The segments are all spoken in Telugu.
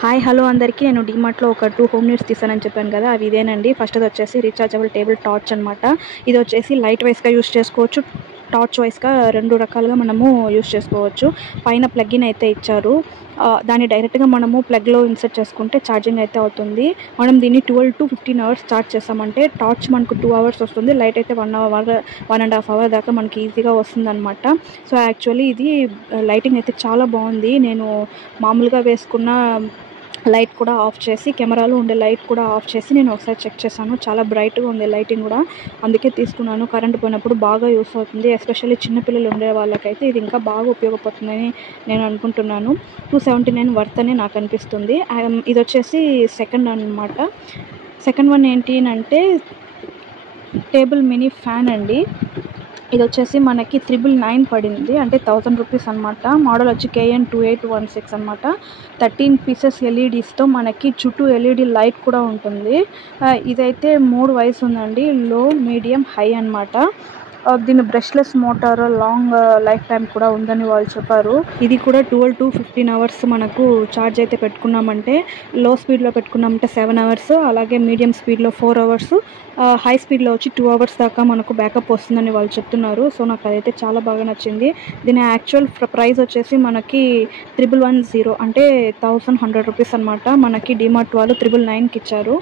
హాయ్ హలో అందరికీ నేను డీమార్ట్లో ఒక 2 హోమ్ నీడ్స్ తీసానని చెప్పాను కదా, అవి ఇదేనండి. ఫస్ట్‌ది వచ్చేసి రీచార్జబుల్ టేబుల్ టార్చ్ అనమాట. ఇది వచ్చేసి లైట్ వైస్‌గా యూజ్ చేసుకోవచ్చు, టార్చ్ వైస్‌గా 2 రకాలుగా మనము యూజ్ చేసుకోవచ్చు. పైన ప్లగ్ ఇన్ అయితే ఇచ్చారు. దాన్ని డైరెక్ట్‌గా మనము ప్లగ్‌లో ఇన్సర్ట్ చేసుకుంటే ఛార్జింగ్ అయితే అవుతుంది. మనం దీన్ని 12-15 అవర్స్ చార్జ్ చేసామంటే టార్చ్ మనకు 2 అవర్స్ వస్తుంది. లైట్ అయితే 1 అవర్, 1.5 అవర్ దాకా మనకి ఈజీగా వస్తుందనమాట. సో యాక్చువల్లీ ఇది లైటింగ్ అయితే చాలా బాగుంది. నేను మామూలుగా వేసుకున్న లైట్ కూడా ఆఫ్ చేసి, కెమెరాలో ఉండే లైట్ కూడా ఆఫ్ చేసి నేను ఒకసారి చెక్ చేశాను. చాలా బ్రైట్‌గా ఉంది లైటింగ్ కూడా. అందుకే తీసుకున్నాను. కరెంట్ పోయినప్పుడు బాగా యూస్ అవుతుంది. ఎస్పెషల్లీ చిన్నపిల్లలు ఉండే వాళ్ళకైతే ఇది ఇంకా బాగా ఉపయోగపడుతుందని నేను అనుకుంటున్నాను. 279 వర్త్ అని నాకు అనిపిస్తుంది. ఇది వచ్చేసి సెకండ్ అనమాట. సెకండ్ వన్ ఏంటి అంటే టేబుల్ మినీ ఫ్యాన్ అండి. ఇది వచ్చేసి మనకి 999 పడింది, అంటే 1000 రూపీస్ అనమాట. మోడల్ వచ్చి KN2816 అనమాట. 13 పీసెస్ ఎల్ఈడీస్తో మనకి చుట్టూ ఎల్ఈడీ లైట్ కూడా ఉంటుంది. ఇదైతే 3 వయసు ఉందండి, లో, మీడియం, హై అనమాట. దీని brushless motor, long life time కూడా ఉందని వాళ్ళు చెప్పారు. ఇది కూడా 12-15 అవర్స్ మనకు ఛార్జ్ అయితే పెట్టుకున్నామంటే, లో స్పీడ్లో పెట్టుకున్నామంటే 7 అవర్స్, అలాగే మీడియం స్పీడ్లో 4 అవర్స్, హై స్పీడ్లో వచ్చి 2 అవర్స్ దాకా మనకు బ్యాకప్ వస్తుందని వాళ్ళు చెప్తున్నారు. సో నాకు అదైతే చాలా బాగా నచ్చింది. దీని యాక్చువల్ ప్రైస్ వచ్చేసి మనకి 1110, అంటే 1100 రూపీస్ అనమాట. మనకి డిమార్ట్ వాళ్ళు 999కి ఇచ్చారు.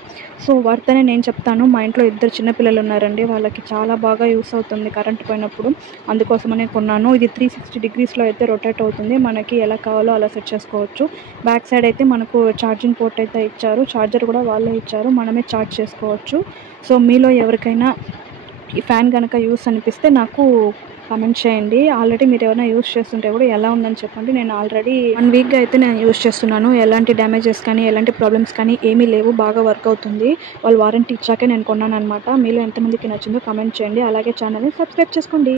సో వర్త్ అని నేను చెప్తాను. మా ఇంట్లో 2 చిన్నపిల్లలు ఉన్నారండి, వాళ్ళకి చాలా బాగా యూస్ అవుతుంది కరెంట్ పోయినప్పుడు. అందుకోసమనే కొన్నాను. ఇది 360 డిగ్రీస్లో అయితే రొటేట్ అవుతుంది. మనకి ఎలా కావాలో అలా సెట్ చేసుకోవచ్చు. బ్యాక్ సైడ్ అయితే మనకు ఛార్జింగ్ పోర్ట్ అయితే ఇచ్చారు. ఛార్జర్ కూడా వాళ్ళే ఇచ్చారు, మనమే ఛార్జ్ చేసుకోవచ్చు. సో మీలో ఎవరికైనా ఈ ఫ్యాన్ కనుక యూస్ అనిపిస్తే నాకు కామెంట్ చేయండి. ఆల్రెడీ మీరు ఏమైనా యూస్ చేస్తుంటే కూడా ఎలా ఉందని చెప్పండి. నేను ఆల్రెడీ 1 వీక్గా అయితే నేను యూస్ చేస్తున్నాను. ఎలాంటి డ్యామేజెస్ కానీ ఎలాంటి ప్రాబ్లమ్స్ కానీ ఏమీ లేవు, బాగా వర్క్ అవుతుంది. వాళ్ళు వారంటీ ఇచ్చాకే నేను కొన్నాను అనమాట. మీలో ఎంతమందికి నచ్చిందో కామెంట్ చేయండి. అలాగే ఛానల్ని సబ్స్క్రైబ్ చేసుకోండి.